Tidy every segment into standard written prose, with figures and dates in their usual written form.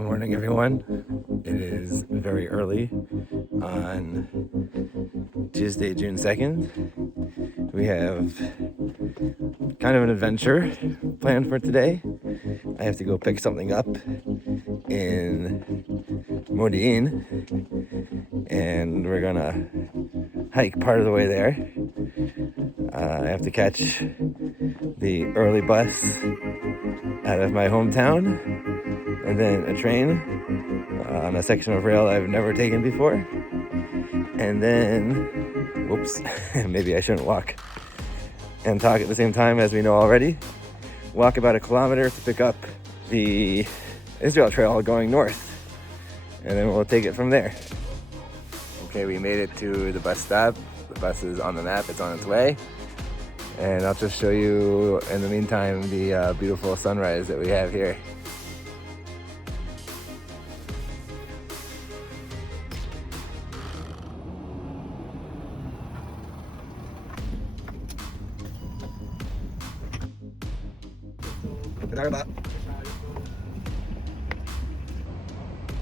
Good morning, everyone. It is very early on Tuesday, June 2nd. We have kind of an adventure planned for today. I have to go pick something up in Modiin, and we're gonna hike part of the way there. I have to catch the early bus out of my hometown, and then a train on a section of rail I've never taken before. And then, whoops, maybe I shouldn't walk and talk at the same time, as we know already. Walk about 1 kilometer to pick up the Israel Trail going north, and then we'll take it from there. Okay, we made it to the bus stop. The bus is on the map, it's on its way. And I'll just show you, in the meantime, the beautiful sunrise that we have here.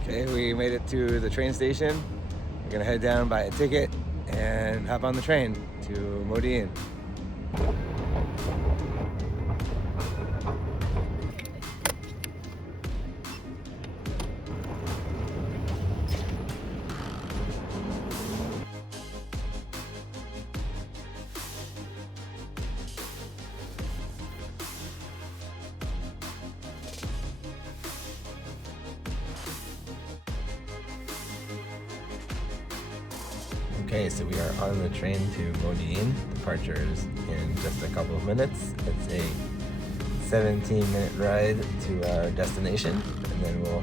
Okay, we made it to the train station. We're gonna head down, buy a ticket, and hop on the train to Modiin. Okay, so we are on the train to Modiin. Departure is in just a couple of minutes. It's a 17-minute ride to our destination, and then we'll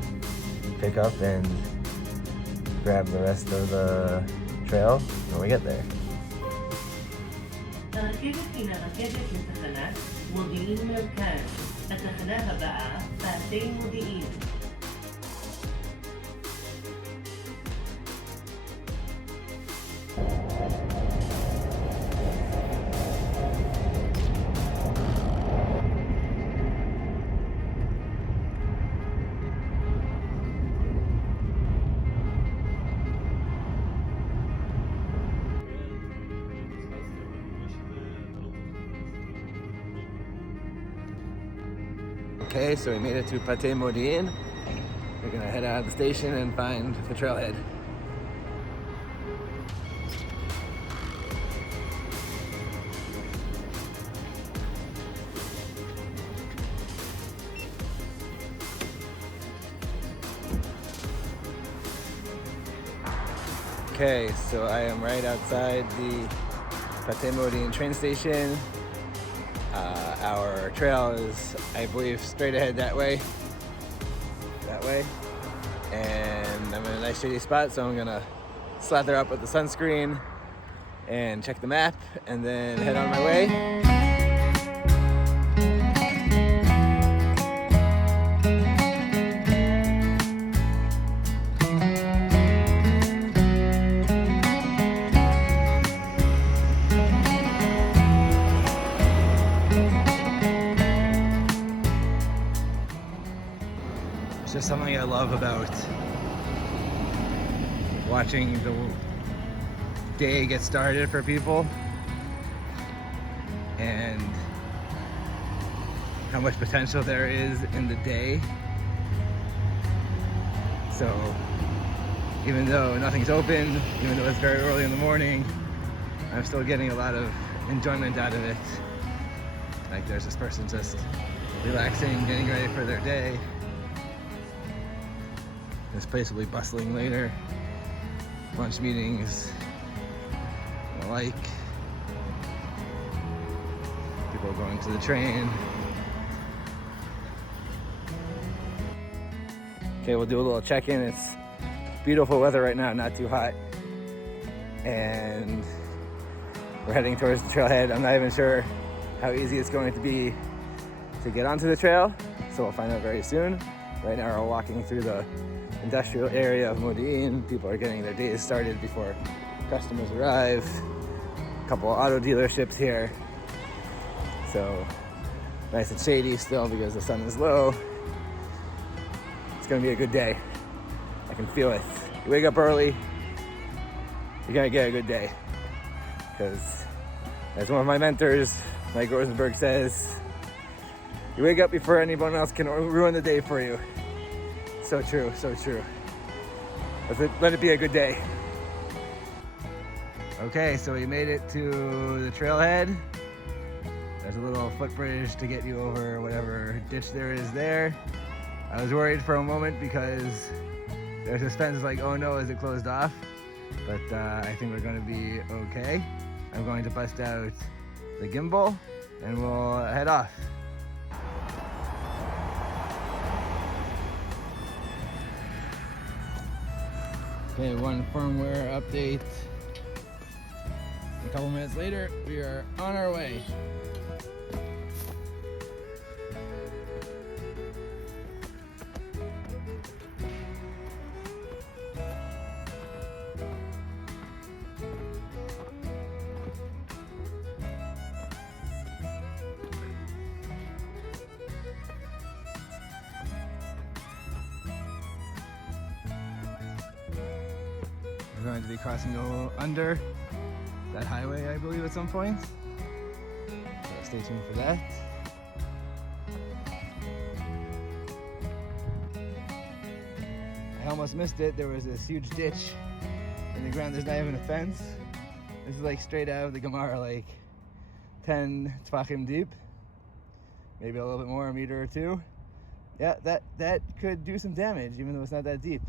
pick up and grab the rest of the trail when we get there. الركبة إلى ركبة لتخنات موديين مركز. التخناها بقى ساعتين موديين. Okay, so we made it to Pate Modiin. We're gonna head out of the station and find the trailhead. Okay, so I am right outside the Pate Modiin train station. Our trail is, I believe, straight ahead that way. And I'm in a nice shady spot, so I'm gonna slather up with the sunscreen and check the map, and then head on my way. Just something I love about watching the day get started for people, and how much potential there is in the day. So even though nothing's open, even though it's very early in the morning, I'm still getting a lot of enjoyment out of it. Like, there's this person just relaxing, getting ready for their day. This place will be bustling later. Lunch meetings, and the like. People going to the train. Okay, we'll do a little check-in. It's beautiful weather right now, not too hot. And we're heading towards the trailhead. I'm not even sure how easy it's going to be to get onto the trail, so we'll find out very soon. Right now we're walking through the industrial area of Modiin. People are getting their days started before customers arrive. A couple of auto dealerships here. So nice and shady still because the sun is low. It's gonna be a good day. I can feel it. You wake up early, you're gonna get a good day. Because as one of my mentors, Mike Rosenberg, says, you wake up before anyone else can ruin the day for you. So true, so true. Let it be a good day. Okay, so we made it to the trailhead. There's a little footbridge to get you over whatever ditch there is there. I was worried for a moment because there's this fence like, oh no, is it closed off? But I think we're gonna be okay. I'm going to bust out the gimbal and we'll head off. Okay, one firmware update. A couple minutes later, we are on our way. We're going to be crossing under that highway, I believe, at some point. So stay tuned for that. I almost missed it. There was this huge ditch in the ground. There's not even a fence. This is like straight out of the Gemara, like 10 tefachim deep. Maybe a little bit more, a meter or two. Yeah, that could do some damage, even though it's not that deep.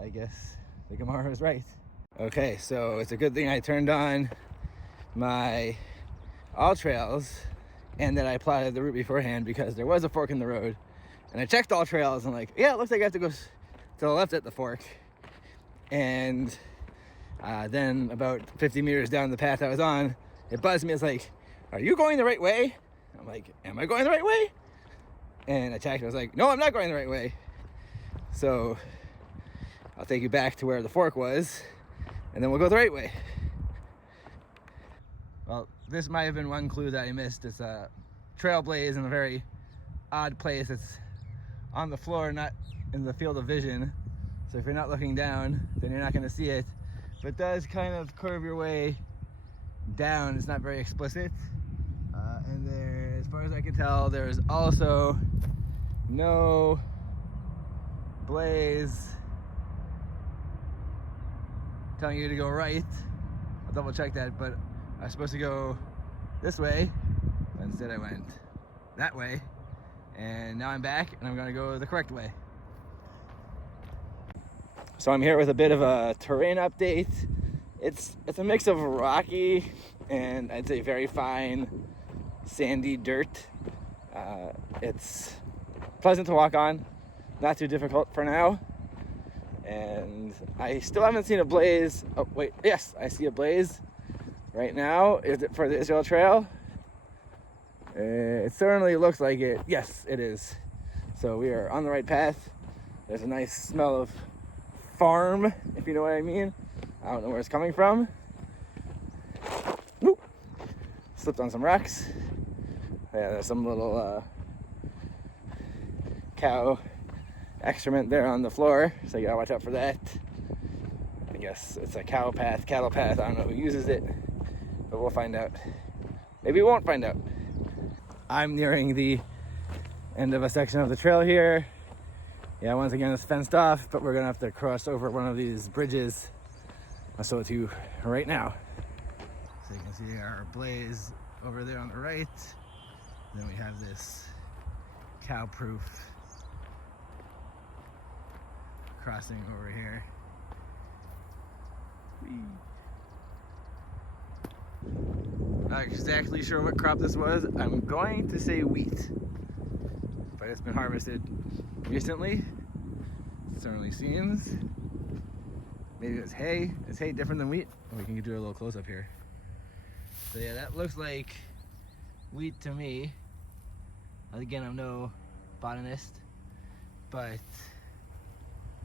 I guess the Gemara is right. Okay, so it's a good thing I turned on my all trails and that I plotted the route beforehand, because there was a fork in the road. And I checked all trails and like, yeah, it looks like I have to go to the left at the fork. And then about 50 meters down the path I was on, it buzzed me. It's like, are you going the right way? I'm like, am I going the right way? And I checked, I was like, no, I'm not going the right way. So I'll take you back to where the fork was, and then we'll go the right way. Well, this might have been one clue that I missed. It's a trail blaze in a very odd place. It's on the floor, not in the field of vision. So if you're not looking down, then you're not going to see it. But it does kind of curve your way down. It's not very explicit. And there, as far as I can tell, there's also no blaze telling you to go right. I'll double check that, but I was supposed to go this way, but instead I went that way. And now I'm back and I'm gonna go the correct way. So I'm here with a bit of a terrain update. It's a mix of rocky and I'd say very fine sandy dirt. It's pleasant to walk on, not too difficult for now. And I still haven't seen a blaze. Oh wait, yes, I see a blaze right now. Is it for the Israel Trail? It certainly looks like it. Yes, it is. So we are on the right path. There's a nice smell of farm, if you know what I mean. I don't know where it's coming from. Woo! Slipped on some rocks. Yeah, there's some little cow excrement there on the floor, so you gotta watch out for that. I guess it's a cattle path. I don't know who uses it, but we'll find out. Maybe we won't find out. I'm nearing the end of a section of the trail here. Yeah, once again it's fenced off, but we're gonna have to cross over one of these bridges. I'll show it to you right now. So you can see our blaze over there on the right. Then we have this cow-proof crossing over here. Not exactly sure what crop this was. I'm going to say wheat, but it's been harvested recently. It certainly seems. Maybe it's hay. Is hay different than wheat? We can do a little close up here. So yeah, that looks like wheat to me. Again, I'm no botanist, but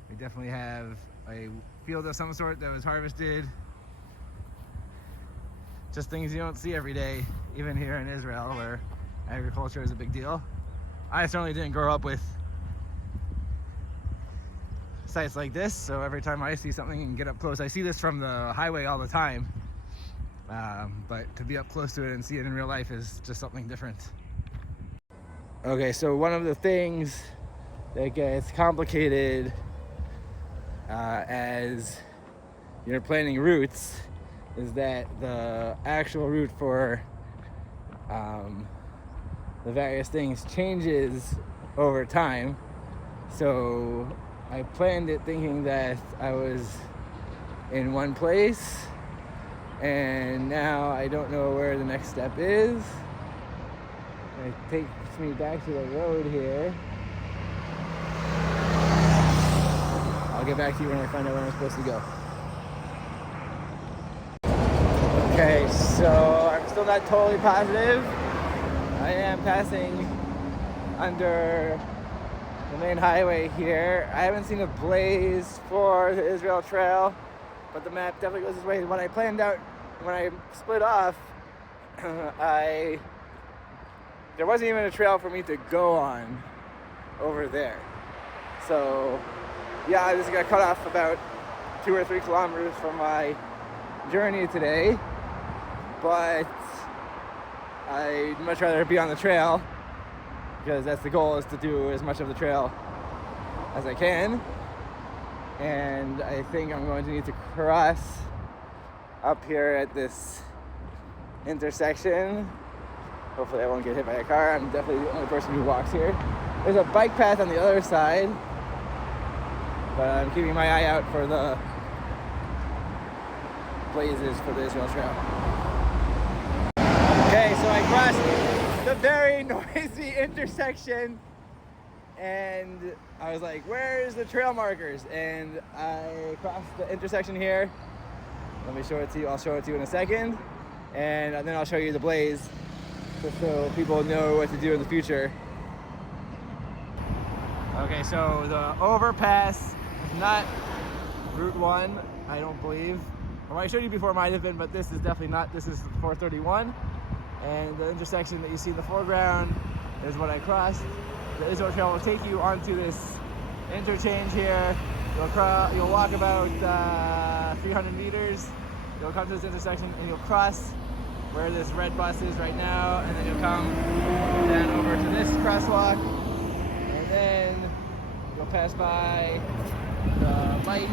we definitely have a field of some sort that was harvested. Just things you don't see every day, even here in Israel, where agriculture is a big deal. I certainly didn't grow up with sites like this, so every time I see something and get up close, I see this from the highway all the time. But to be up close to it and see it in real life is just something different. Okay, so one of the things that gets complicated as you're planning routes is that the actual route for the various things changes over time. So I planned it thinking that I was in one place, and now I don't know where the next step is. It takes me back to the road here. I'll get back to you when I find out where I'm supposed to go. Okay, so I'm still not totally positive. I am passing under the main highway here. I haven't seen a blaze for the Israel Trail, but the map definitely goes this way. When I planned out, when I split off, there wasn't even a trail for me to go on over there. So yeah, I just got cut off about 2 or 3 kilometers from my journey today, but I'd much rather be on the trail, because that's the goal, is to do as much of the trail as I can. And I think I'm going to need to cross up here at this intersection. Hopefully I won't get hit by a car. I'm definitely the only person who walks here. There's a bike path on the other side, but I'm keeping my eye out for the blazes for the Israel Trail. Okay, so I crossed the very noisy intersection, and I was like, where's the trail markers? And I crossed the intersection here. Let me show it to you. I'll show it to you in a second, and then I'll show you the blaze, just so people know what to do in the future. Okay, so the overpass is not Route 1, I don't believe. Or I showed you before, might have been, but this is definitely not. This is 431. And the intersection that you see in the foreground is what I crossed. The Israel Trail will take you onto this interchange here. You'll walk about 300 meters. You'll come to this intersection and you'll cross where this red bus is right now, and then you'll come down over to this crosswalk, and then you'll pass by the light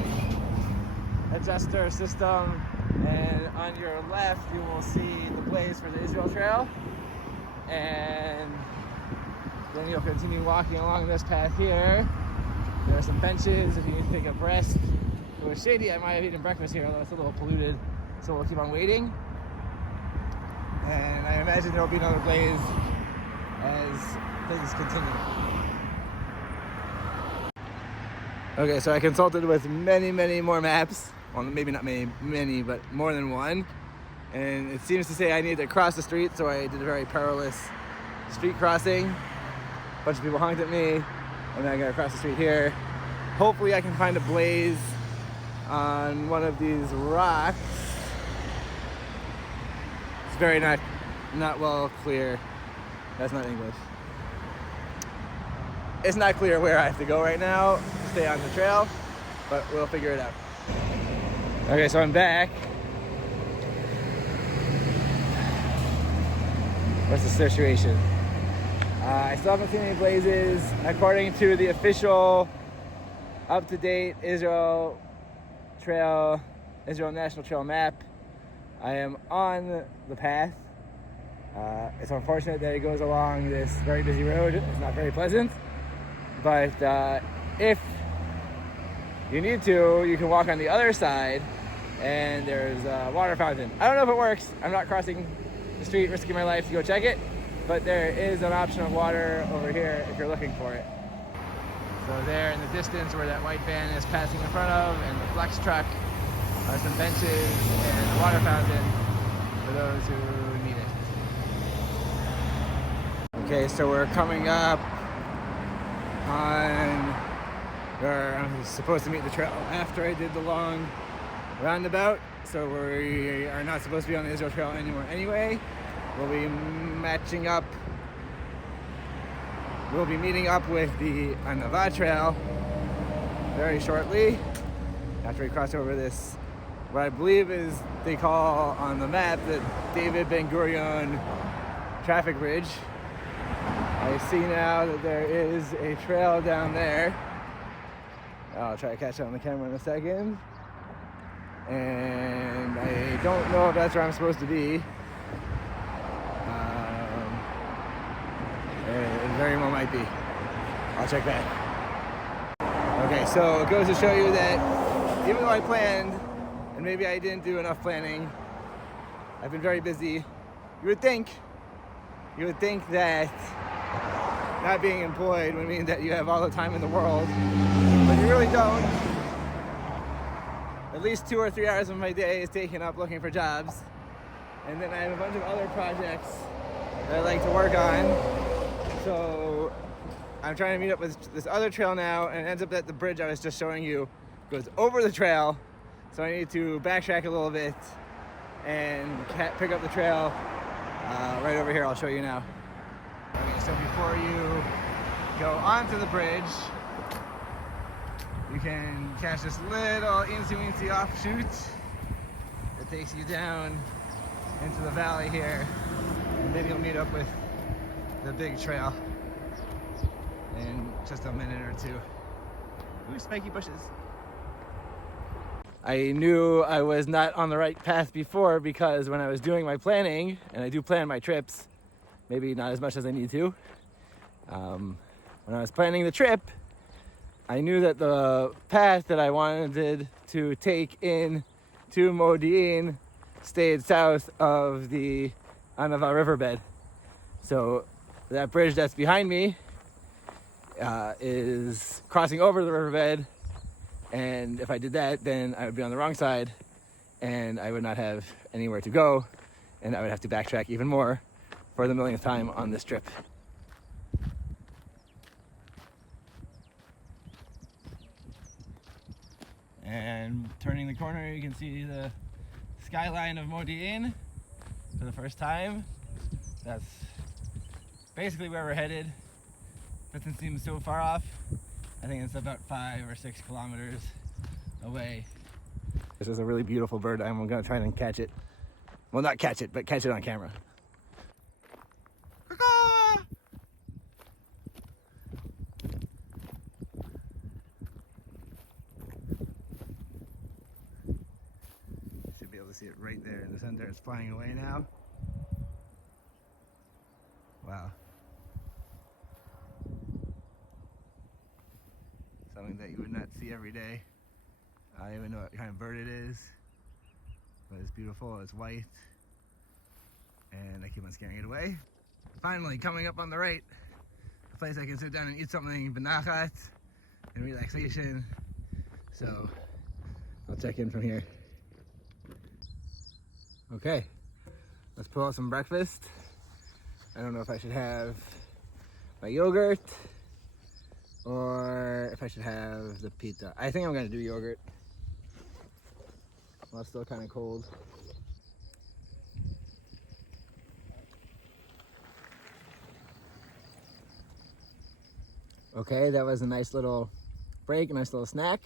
adjuster system, and on your left you will see the blaze for the Israel Trail, and then you'll continue walking along this path here. There are some benches if you need to take a rest. It was shady. I might have eaten breakfast here, although it's a little polluted, so we'll keep on waiting. And I imagine there will be another blaze as things continue. Okay, so I consulted with many more maps. Well, maybe not many, but more than one. And it seems to say I need to cross the street, so I did a very perilous street crossing. A bunch of people honked at me, and then I gotta cross the street here. Hopefully I can find a blaze on one of these rocks. It's very not well clear. That's not English. It's not clear where I have to go right now to stay on the trail, but we'll figure it out. Okay, so I'm back. What's the situation? I still haven't seen any blazes. According to the official up-to-date Israel National Trail map, I am on the path. It's unfortunate that it goes along this very busy road. It's not very pleasant, but if you need to, you can walk on the other side, and there's a water fountain. I don't know if it works. I'm not crossing the street risking my life to go check it, but there is an option of water over here if you're looking for it. So there in the distance where that white van is passing in front of, and the flex truck, are some benches and a water fountain for those who need it. Okay, so we're coming up on where I'm supposed to meet the trail after I did the long roundabout. So we are not supposed to be on the Israel Trail anymore anyway. We'll be meeting up with the Anava Trail very shortly after we cross over this, what I believe is they call on the map the David Ben Gurion traffic bridge. I see now that there is a trail down there. I'll try to catch it on the camera in a second. And I don't know if that's where I'm supposed to be. It very well might be. I'll check that. Okay, so it goes to show you that even though I planned, and maybe I didn't do enough planning, I've been very busy. You would think that not being employed would mean that you have all the time in the world, but you really don't. At least 2 or 3 hours of my day is taken up looking for jobs, and then I have a bunch of other projects that I like to work on. So I'm trying to meet up with this other trail now, and it ends up that the bridge I was just showing you goes over the trail, so I need to backtrack a little bit and pick up the trail right over here. I'll show you now. Okay, so before you go onto the bridge, you can catch this little eensy-weensy offshoot that takes you down into the valley here, and then you'll meet up with the big trail in just a minute or two. Ooh, spiky bushes. I knew I was not on the right path before because when I was doing my planning, and I do plan my trips, maybe not as much as I need to. When I was planning the trip, I knew that the path that I wanted to take in to Modiin stayed south of the Anava riverbed. So that bridge that's behind me is crossing over the riverbed, and if I did that, then I would be on the wrong side and I would not have anywhere to go, and I would have to backtrack even more for the millionth time on this trip. And turning the corner, you can see the skyline of Modiin for the first time. That's basically where we're headed. Doesn't seem so far off. I think it's about 5 or 6 kilometers away. This is a really beautiful bird. I'm gonna try and catch it. Well, not catch it, but catch it on camera. Should be able to see it right there in the center. It's flying away now. Wow. Something that you would not see every day. I don't even know what kind of bird it is, but it's beautiful. It's white, and I keep on scaring it away. Finally, coming up on the right, a place I can sit down and eat something benachat and relaxation. So I'll check in from here. Okay, let's pull out some breakfast. I don't know if I should have my yogurt or if I should have the pita. I think I'm gonna do yogurt. Well, it's still kind of cold. Okay, that was a nice little break, a nice little snack.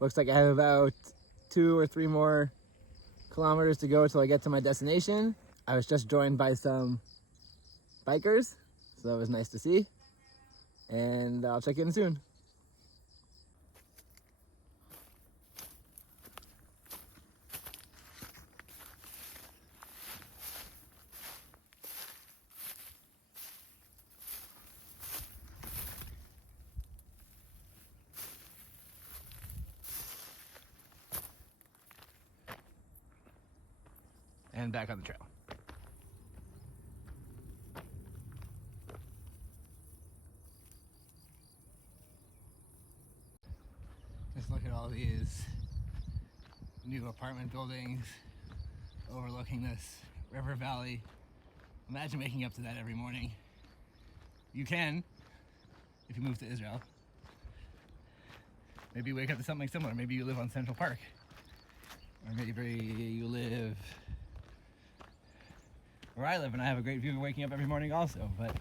Looks like I have about 2 or 3 more kilometers to go till I get to my destination. I was just joined by some bikers, so that was nice to see. And I'll check in soon. And back on the trail. Just look at all these new apartment buildings overlooking this river valley. Imagine waking up to that every morning. You can, if you move to Israel. Maybe you wake up to something similar. Maybe you live on Central Park. Or maybe you live where I live and I have a great view of waking up every morning also. But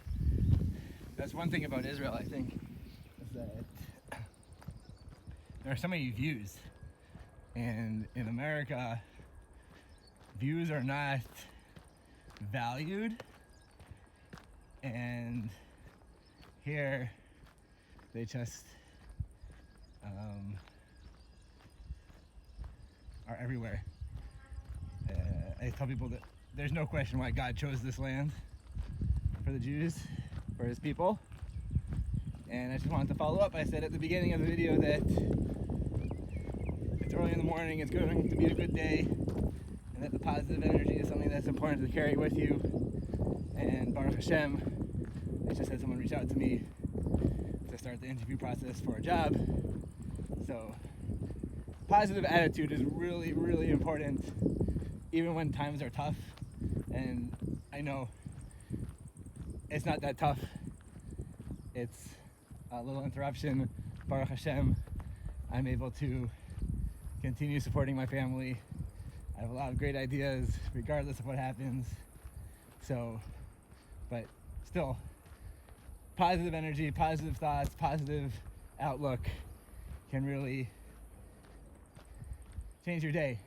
that's one thing about Israel, I think, is that there are so many views, and in America, views are not valued, and here they just are everywhere. I tell people that there's no question why God chose this land for the Jews, for his people. And I just wanted to follow up. I said at the beginning of the video that it's early in the morning, it's going to be a good day, and that the positive energy is something that's important to carry with you. And Baruch Hashem, I just had someone reach out to me to start the interview process for a job. So positive attitude is really, really important, even when times are tough. And I know it's not that tough. It's a little interruption. Baruch Hashem, I'm able to continue supporting my family. I have a lot of great ideas regardless of what happens. So, but still, positive energy, positive thoughts, positive outlook can really change your day.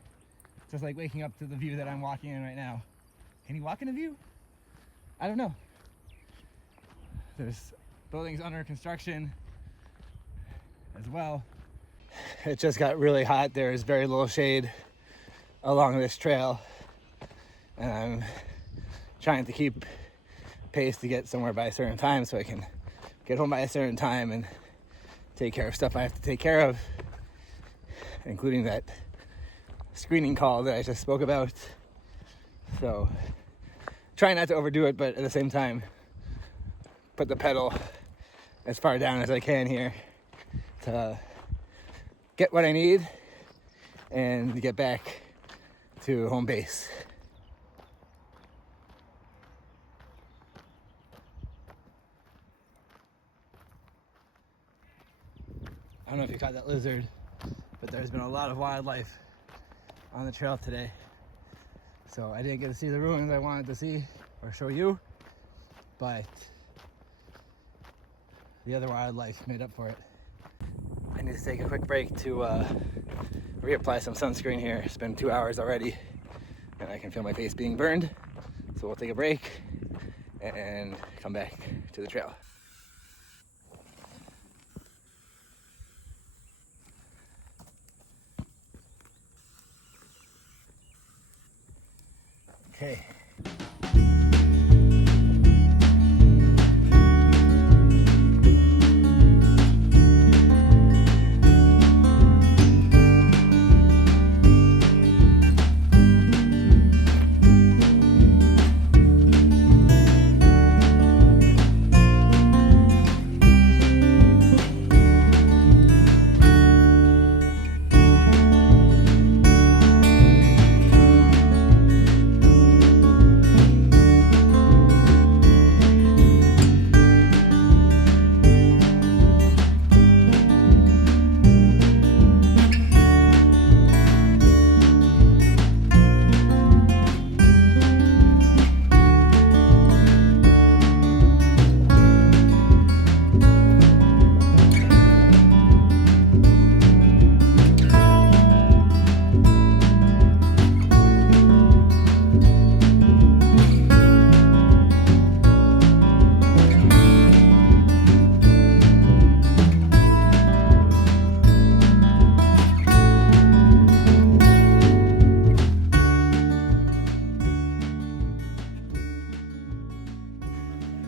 Just like waking up to the view that I'm walking in right now. Can you walk in a view? I don't know. There's buildings under construction as well. It just got really hot. There's very little shade along this trail, and I'm trying to keep pace to get somewhere by a certain time so I can get home by a certain time and take care of stuff I have to take care of, including that screening call that I just spoke about. So try not to overdo it, but at the same time put the pedal as far down as I can here to get what I need and get back to home base. I don't know if you caught that lizard, but there's been a lot of wildlife on the trail today. So I didn't get to see the ruins I wanted to see or show you, but the other wildlife made up for it. I need to take a quick break to reapply some sunscreen here. It's been 2 hours already and I can feel my face being burned. So we'll take a break and come back to the trail. Okay.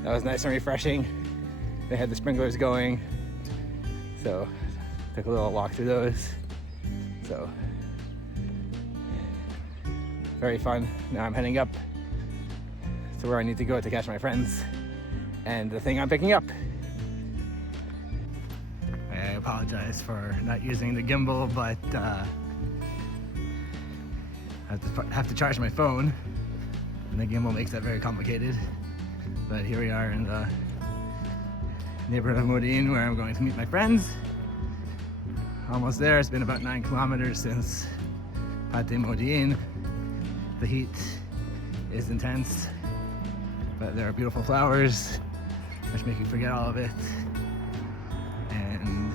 That was nice and refreshing. They had the sprinklers going, so took a little walk through those. So very fun. Now I'm heading up to where I need to go to catch my friends and the thing I'm picking up. I apologize for not using the gimbal, but I have to charge my phone, and the gimbal makes that very complicated. But here we are in the neighborhood of Modiin, where I'm going to meet my friends. Almost there. It's been about 9 kilometers since Modiin. The heat is intense, but there are beautiful flowers which make you forget all of it. And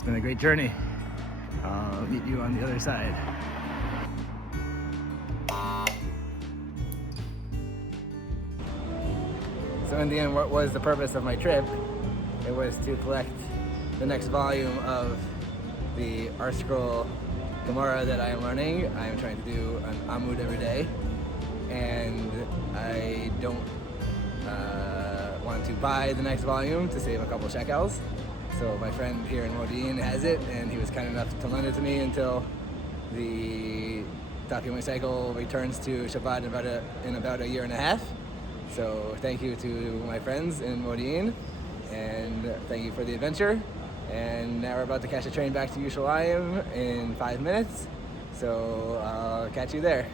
It's been a great journey. I'll meet you on the other side. So in the end, what was the purpose of my trip? It was to collect the next volume of the Art Scroll Gemara that I am learning. I am trying to do an Amud every day, and I don't want to buy the next volume to save a couple shekels. So my friend here in Modiin has it, and he was kind enough to lend it to me until the Daf Yomi cycle returns to Shabbat in about a year and a half. So thank you to my friends in Modiin, and thank you for the adventure. And now we're about to catch a train back to Yerushalayim in 5 minutes. So I'll catch you there.